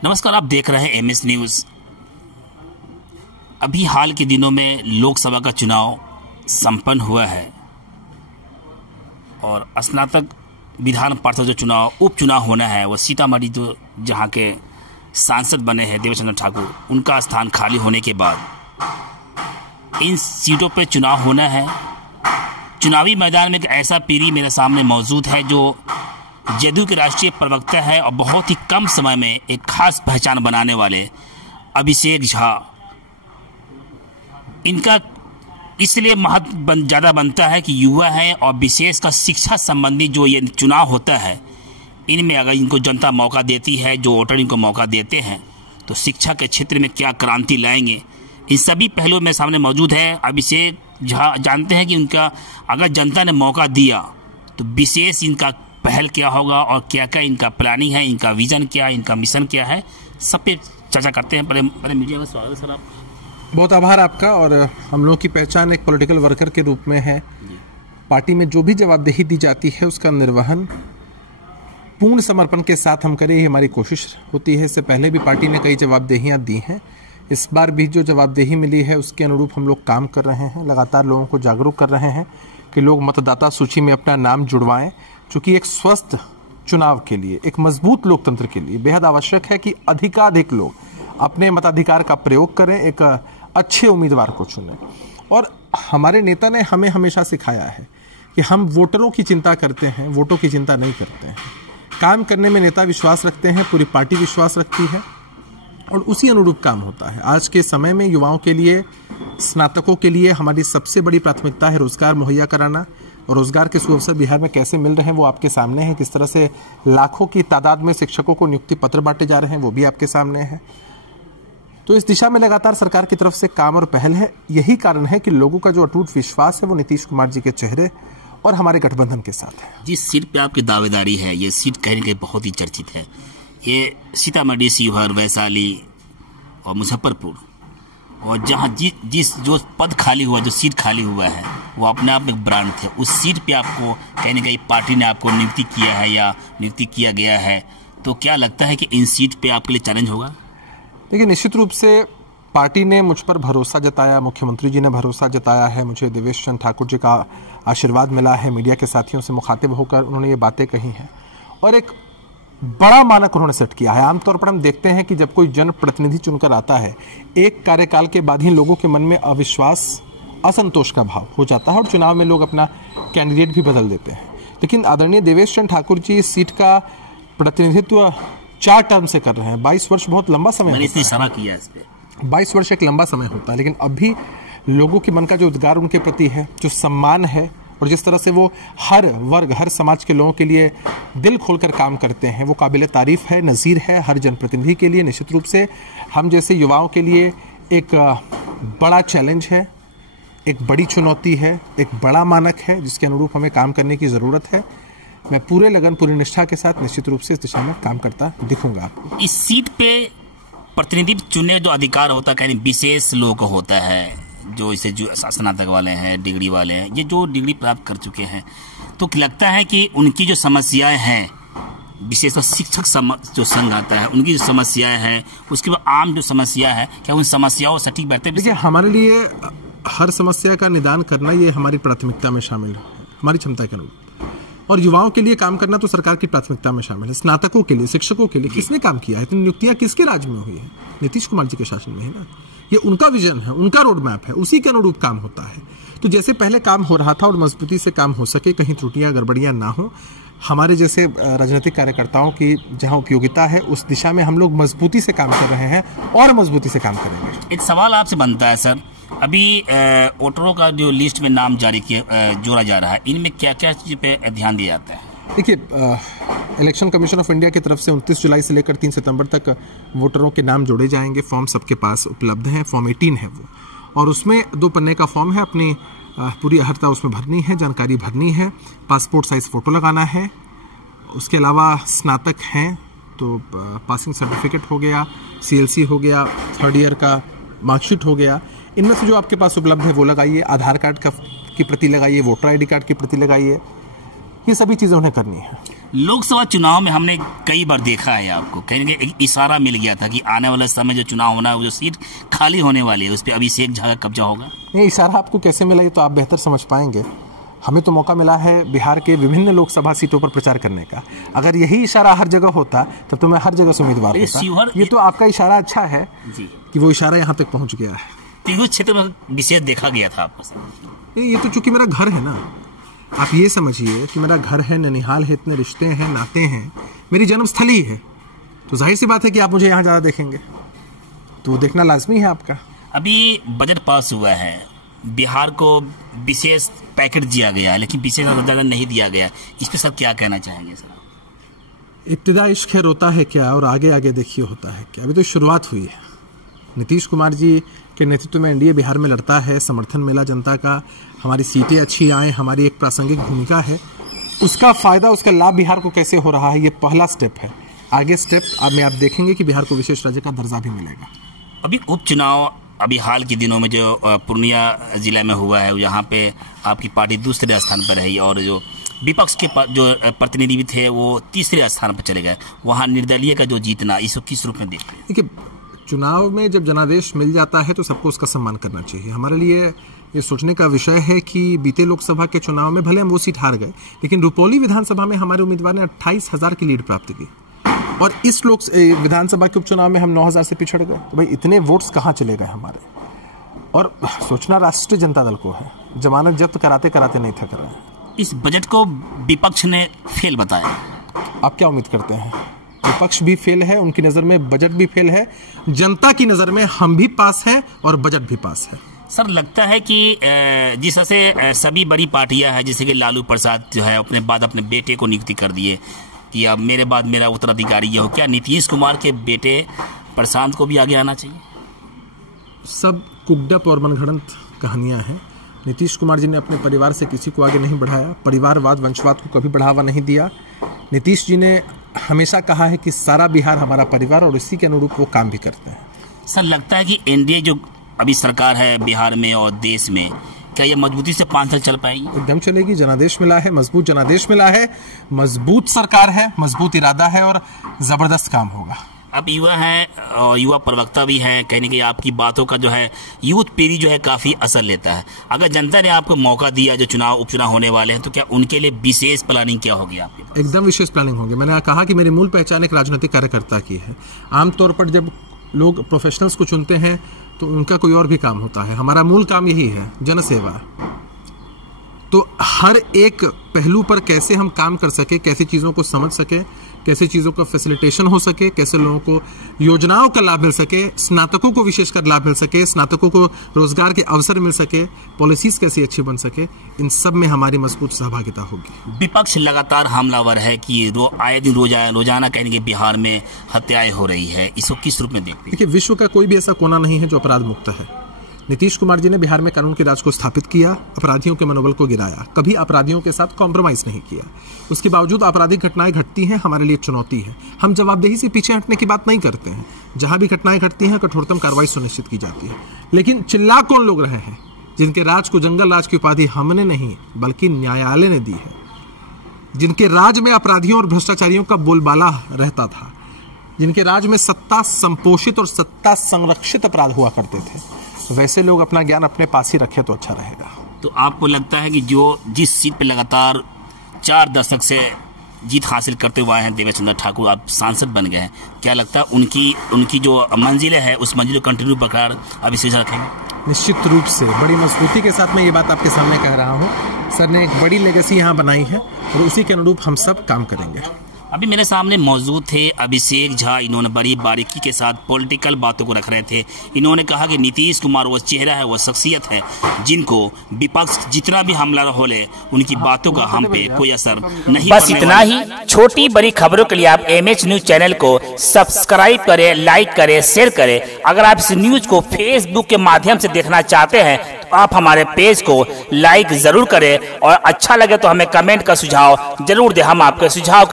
नमस्कार, आप देख रहे हैं एमएस न्यूज। अभी हाल के दिनों में लोकसभा का चुनाव संपन्न हुआ है और स्नातक विधान पार्षद जो चुनाव उपचुनाव होना है वो सीतामढ़ी जो जहां के सांसद बने हैं देवेश चंद्र ठाकुर, उनका स्थान खाली होने के बाद इन सीटों पे चुनाव होना है। चुनावी मैदान में एक ऐसा पीढ़ी मेरे सामने मौजूद है जो जदयू के राष्ट्रीय प्रवक्ता है और बहुत ही कम समय में एक खास पहचान बनाने वाले अभिषेक झा। इनका इसलिए महत्व ज़्यादा बनता है कि युवा है और विशेष का शिक्षा संबंधी जो ये चुनाव होता है, इनमें अगर इनको जनता मौका देती है, जो वोटर इनको मौका देते हैं, तो शिक्षा के क्षेत्र में क्या क्रांति लाएंगे, इन सभी पहलुओं में सामने मौजूद है अभिषेक झा। जानते हैं कि उनका अगर जनता ने मौका दिया तो विशेष इनका पहल क्या होगा और क्या क्या इनका प्लानिंग है, इनका विजन क्या है, इनका मिशन क्या है, सब पे चर्चा करते हैं। पहले मीडिया में स्वागत है सर। आप बहुत आभार आपका। और हम लोगों की पहचान एक पॉलिटिकल वर्कर के रूप में है। पार्टी में जो भी जवाबदेही दी जाती है उसका निर्वहन पूर्ण समर्पण के साथ हम करें, ये हमारी कोशिश होती है। इससे पहले भी पार्टी ने कई जवाबदेहियां दी हैं। इस बार भी जो जवाबदेही मिली है उसके अनुरूप हम लोग काम कर रहे हैं। लगातार लोगों को जागरूक कर रहे हैं कि लोग मतदाता सूची में अपना नाम जुड़वाएं, चूँकि एक स्वस्थ चुनाव के लिए, एक मजबूत लोकतंत्र के लिए बेहद आवश्यक है कि अधिकाधिक लोग अपने मताधिकार का प्रयोग करें, एक अच्छे उम्मीदवार को चुनें। और हमारे नेता ने हमें हमेशा सिखाया है कि हम वोटरों की चिंता करते हैं, वोटों की चिंता नहीं करते हैं। काम करने में नेता विश्वास रखते हैं, पूरी पार्टी विश्वास रखती है और उसी अनुरूप काम होता है। आज के समय में युवाओं के लिए, स्नातकों के लिए हमारी सबसे बड़ी प्राथमिकता है रोजगार मुहैया कराना। और रोजगार के सुअवसर बिहार में कैसे मिल रहे हैं वो आपके सामने है। किस तरह से लाखों की तादाद में शिक्षकों को नियुक्ति पत्र बांटे जा रहे हैं वो भी आपके सामने है। तो इस दिशा में लगातार सरकार की तरफ से काम और पहल है। यही कारण है कि लोगों का जो अटूट विश्वास है वो नीतीश कुमार जी के चेहरे और हमारे गठबंधन के साथ है। जिस सीट पे आपकी दावेदारी है, ये सीट कहीं कहीं बहुत ही चर्चित है। ये सीतामढ़ी, शिवहर, वैशाली और मुजफ्फरपुर, और जहाँ जो पद खाली हुआ, जो सीट खाली हुआ है, वो अपने आप में एक ब्रांड थे। उस सीट पे आपको कहीं ना कहीं पार्टी ने आपको नियुक्ति किया है या नियुक्ति किया गया है, तो क्या लगता है कि इन सीट पे आपके लिए चैलेंज होगा? देखिए, निश्चित रूप से पार्टी ने मुझ पर भरोसा जताया, मुख्यमंत्री जी ने भरोसा जताया है। मुझे देवेश चंद्र ठाकुर जी का आशीर्वाद मिला है। मीडिया के साथियों से मुखातिब होकर उन्होंने ये बातें कही हैं और एक बड़ा मानक उन्होंने सेट किया है। आमतौर पर हम देखते हैं कि जब कोई जनप्रतिनिधि चुनकर आता है, एक कार्यकाल के बाद ही लोगों के मन में अविश्वास, असंतोष का भाव हो जाता है और चुनाव में लोग अपना कैंडिडेट भी बदल देते हैं। लेकिन आदरणीय देवेश चंद्र ठाकुर जी इस सीट का प्रतिनिधित्व 4 टर्म से कर रहे हैं। 22 वर्ष बहुत लंबा समय है। 22 वर्ष एक लंबा समय होता है, लेकिन अभी लोगों के मन का जो उद्गार उनके प्रति है, जो सम्मान है और जिस तरह से वो हर वर्ग, हर समाज के लोगों के लिए दिल खोलकर काम करते हैं, वो काबिल तारीफ है, नज़ीर है हर जनप्रतिनिधि के लिए। निश्चित रूप से हम जैसे युवाओं के लिए एक बड़ा चैलेंज है, एक बड़ी चुनौती है, एक बड़ा मानक है जिसके अनुरूप हमें काम करने की ज़रूरत है। मैं पूरे लगन, पूरी निष्ठा के साथ निश्चित रूप से इस दिशा में काम करता दिखूंगा आपको। इस सीट पे प्रतिनिधित्व चुनने जो अधिकार होता है, कहीं विशेष लोगों को होता है, जो इसे जो स्नातक वाले हैं, डिग्री वाले हैं, ये जो डिग्री प्राप्त कर चुके हैं, तो लगता है कि उनकी जो समस्याएं हैं, विशेषकर शिक्षक जो संघ आता है, उनकी जो समस्याएं हैं, उसके बाद आम जो समस्या है, क्या उन समस्याओं सटीक बैठते? देखिए, हमारे लिए हर समस्या का निदान करना ये हमारी प्राथमिकता में शामिल है, हमारी क्षमता के अनुरूप। और युवाओं के लिए काम करना तो सरकार की प्राथमिकता में शामिल है। स्नातकों के लिए, शिक्षकों के लिए किसने काम किया है? इतनी नियुक्तियां किसके राज में हुई है? नीतीश कुमार जी के शासन में है ना। ये उनका विजन है, उनका रोड मैप है, उसी के अनुरूप काम होता है। तो जैसे पहले काम हो रहा था और मजबूती से काम हो सके, कहीं त्रुटियां गड़बड़ियां ना हो, हमारे जैसे राजनीतिक कार्यकर्ताओं की जहां उपयोगिता है उस दिशा में हम लोग मजबूती से काम कर रहे हैं और मजबूती से काम करेंगे। एक सवाल आपसे बनता है सर, अभी वोटरों का जो लिस्ट में नाम जारी किया जोड़ा जा रहा है, इनमें क्या क्या चीज पे ध्यान दिया जाता है? देखिए, इलेक्शन कमीशन ऑफ इंडिया की तरफ से 29 जुलाई से लेकर 3 सितंबर तक वोटरों के नाम जोड़े जाएंगे। फॉर्म सबके पास उपलब्ध है, फॉर्म 18 है वो, और उसमें 2 पन्ने का फॉर्म है। अपनी पूरी अहर्ता उसमें भरनी है, जानकारी भरनी है, पासपोर्ट साइज फोटो लगाना है। उसके अलावा स्नातक हैं तो पासिंग सर्टिफिकेट हो गया, CLC हो गया, 3rd ईयर का मार्कशीट हो गया। इनमें से जो आपके पास उपलब्ध है वो लगाइए। आधार कार्ड की प्रति लगाइए, वोटर ID कार्ड की प्रति लगाइए। ये सभी चीजें उन्हें करनी है। लोकसभा चुनाव में हमने कई बार देखा है, आपको कहेंगे एक इशारा मिल गया था कि आने वाले समय जो चुनाव होना है, वो जो सीट खाली होने वाली है उस पर अभिषेक झा का कब्जा होगा। ये इशारा आपको कैसे मिला ये तो आप बेहतर समझ पाएंगे। हमें तो मौका मिला है बिहार के विभिन्न लोकसभा सीटों पर प्रचार करने का। अगर यही इशारा हर जगह होता तब तो मैं हर जगह से उम्मीदवार होता। ये तो आपका इशारा अच्छा है कि वो इशारा यहाँ तक पहुँच गया है। तिरहुत क्षेत्र में विशेष देखा गया था आपको। ये तो चूंकि मेरा घर है ना, आप ये समझिए कि मेरा घर है, ननिहाल है, इतने रिश्ते हैं, नाते हैं, मेरी जन्मस्थली है, तो जाहिर सी बात है कि आप मुझे यहाँ ज़्यादा देखेंगे, तो देखना लाजमी है आपका। अभी बजट पास हुआ है, बिहार को विशेष पैकेज दिया गया है, लेकिन विशेष दर्जा नहीं दिया गया। इस पर सर क्या कहना चाहेंगे सर? इब्तिदा इश्क है रोता है क्या, और आगे आगे देखिए होता है क्या। अभी तो शुरुआत हुई है। नीतीश कुमार जी के नेतृत्व में एनडीए बिहार में लड़ता है, समर्थन मिला जनता का, हमारी सीटें अच्छी आए, हमारी एक प्रासंगिक भूमिका है, उसका फायदा, उसका लाभ बिहार को कैसे हो रहा है, ये पहला स्टेप है। आगे स्टेप में आप देखेंगे कि बिहार को विशेष राज्य का दर्जा भी मिलेगा। अभी उपचुनाव अभी हाल के दिनों में जो पूर्णिया जिला में हुआ है, यहाँ पे आपकी पार्टी दूसरे स्थान पर रही और जो विपक्ष के जो प्रतिनिधि थे वो तीसरे स्थान पर चले गए। वहाँ निर्दलीय का जो जीतना, इसको किस रूप में देखते हैं? देखिए, चुनाव में जब जनादेश मिल जाता है तो सबको उसका सम्मान करना चाहिए। हमारे लिए ये सोचने का विषय है कि बीते लोकसभा के चुनाव में भले हम वो सीट हार गए, लेकिन रुपौली विधानसभा में हमारे उम्मीदवार ने 28,000 की लीड प्राप्त की, और इस विधानसभा के उपचुनाव में हम 9,000 से पिछड़ गए। तो भाई इतने वोट्स कहाँ चले गए हमारे? और सोचना राष्ट्रीय जनता दल को है, जमानत जब्त कराते कराते नहीं थक रहे हैं। इस बजट को विपक्ष ने फेल बताया। आप क्या उम्मीद करते हैं? विपक्ष भी फेल है, उनकी नज़र में बजट भी फेल है, जनता की नज़र में हम भी पास हैं और बजट भी पास है। सर, लगता है कि जिस तरह से सभी बड़ी पार्टियां हैं, जैसे कि लालू प्रसाद जो है अपने बाद अपने बेटे को नियुक्ति कर दिए कि अब मेरे बाद मेरा उत्तराधिकारी ये हो, क्या नीतीश कुमार के बेटे प्रशांत को भी आगे आना चाहिए? सब कुकडप और मनगढ़ंत कहानियां हैं। नीतीश कुमार जी ने अपने परिवार से किसी को आगे नहीं बढ़ाया, परिवारवाद वंशवाद को कभी बढ़ावा नहीं दिया। नीतीश जी ने हमेशा कहा है कि सारा बिहार हमारा परिवार, और इसी के अनुरूप वो काम भी करते हैं। सर, लगता है कि एनडीए जो अभी सरकार है बिहार में और देश में, क्या ये मजबूती से 5 साल चल पाएगी? एकदम चलेगी। जनादेश मिला है, मजबूत जनादेश मिला है, मजबूत सरकार है, मजबूत इरादा है और जबरदस्त काम होगा। अब युवा है और युवा प्रवक्ता भी है, कहने की आपकी बातों का जो है यूथ पीढ़ी जो है काफी असर लेता है। अगर जनता ने आपको मौका दिया, जो उपचुनाव होने वाले हैं, तो क्या उनके लिए विशेष प्लानिंग क्या होगी आपके पास? एकदम विशेष प्लानिंग होगी। मैंने कहा कि मेरी मूल पहचान एक राजनीतिक कार्यकर्ता की है। आमतौर पर जब लोग प्रोफेशनल्स को चुनते हैं तो उनका कोई और भी काम होता है, हमारा मूल काम यही है, जनसेवा। तो हर एक पहलू पर कैसे हम काम कर सके, कैसे चीज़ों को समझ सके, कैसे चीज़ों का फैसिलिटेशन हो सके, कैसे लोगों को योजनाओं का लाभ मिल सके, स्नातकों को विशेषकर लाभ मिल सके, स्नातकों को रोजगार के अवसर मिल सके, पॉलिसीज कैसी अच्छी बन सके, इन सब में हमारी मजबूत सहभागिता होगी। विपक्ष लगातार हमलावर है कि आए दिन रोजाना कहने के बिहार में हत्याएं हो रही है, इसको किस रूप में देखते हैं? देखिए, विश्व का कोई भी ऐसा कोना नहीं है जो अपराध मुक्त है। नीतीश कुमार जी ने बिहार में कानून के राज को स्थापित किया, अपराधियों के मनोबल को गिराया, कभी अपराधियों के साथ कॉम्प्रोमाइज नहीं किया। उसके बावजूद आपराधिक घटनाएं घटती हैं, हमारे लिए चुनौती है। हम जवाबदेही से पीछे हटने की बात नहीं करते हैं। जहां भी घटनाएं घटती हैं, कठोरतम कार्रवाई सुनिश्चित की जाती है। लेकिन चिल्ला कौन लोग रहे हैं जिनके राज को जंगल राज की उपाधि हमने नहीं बल्कि न्यायालय ने दी है, जिनके राज में अपराधियों और भ्रष्टाचारियों का बोलबाला रहता था, जिनके राज में सत्ता संपोषित और सत्ता संरक्षित अपराध हुआ करते थे। वैसे लोग अपना ज्ञान अपने पास ही रखे तो अच्छा रहेगा। तो आपको लगता है कि जो जिस सीट पे लगातार 4 दशक से जीत हासिल करते हुए हैं देवेश चंद्र ठाकुर, आप सांसद बन गए हैं, क्या लगता है उनकी जो मंजिलें है उस मंजिल को कंटिन्यू बरकरार अभी से रखेंगे? निश्चित रूप से बड़ी मजबूती के साथ मैं ये बात आपके सामने कह रहा हूँ। सर ने एक बड़ी लेगेसी यहाँ बनाई है और उसी के अनुरूप हम सब काम करेंगे। अभी मेरे सामने मौजूद थे अभिषेक झा। इन्होंने बड़ी बारीकी के साथ पॉलिटिकल बातों को रख रहे थे। इन्होंने कहा कि नीतीश कुमार वो चेहरा है, वो शख्सियत है जिनको विपक्ष जितना भी हमला हो ले, उनकी बातों का हम पे कोई असर नहीं। बस इतना ही। छोटी बड़ी खबरों के लिए आप MH न्यूज चैनल को सब्सक्राइब करें, लाइक करें, शेयर करें। अगर आप इस न्यूज को फेसबुक के माध्यम से देखना चाहते हैं तो आप हमारे पेज को लाइक जरूर करें और अच्छा लगे तो हमें कमेंट का सुझाव जरूर दें। हम आपके सुझाव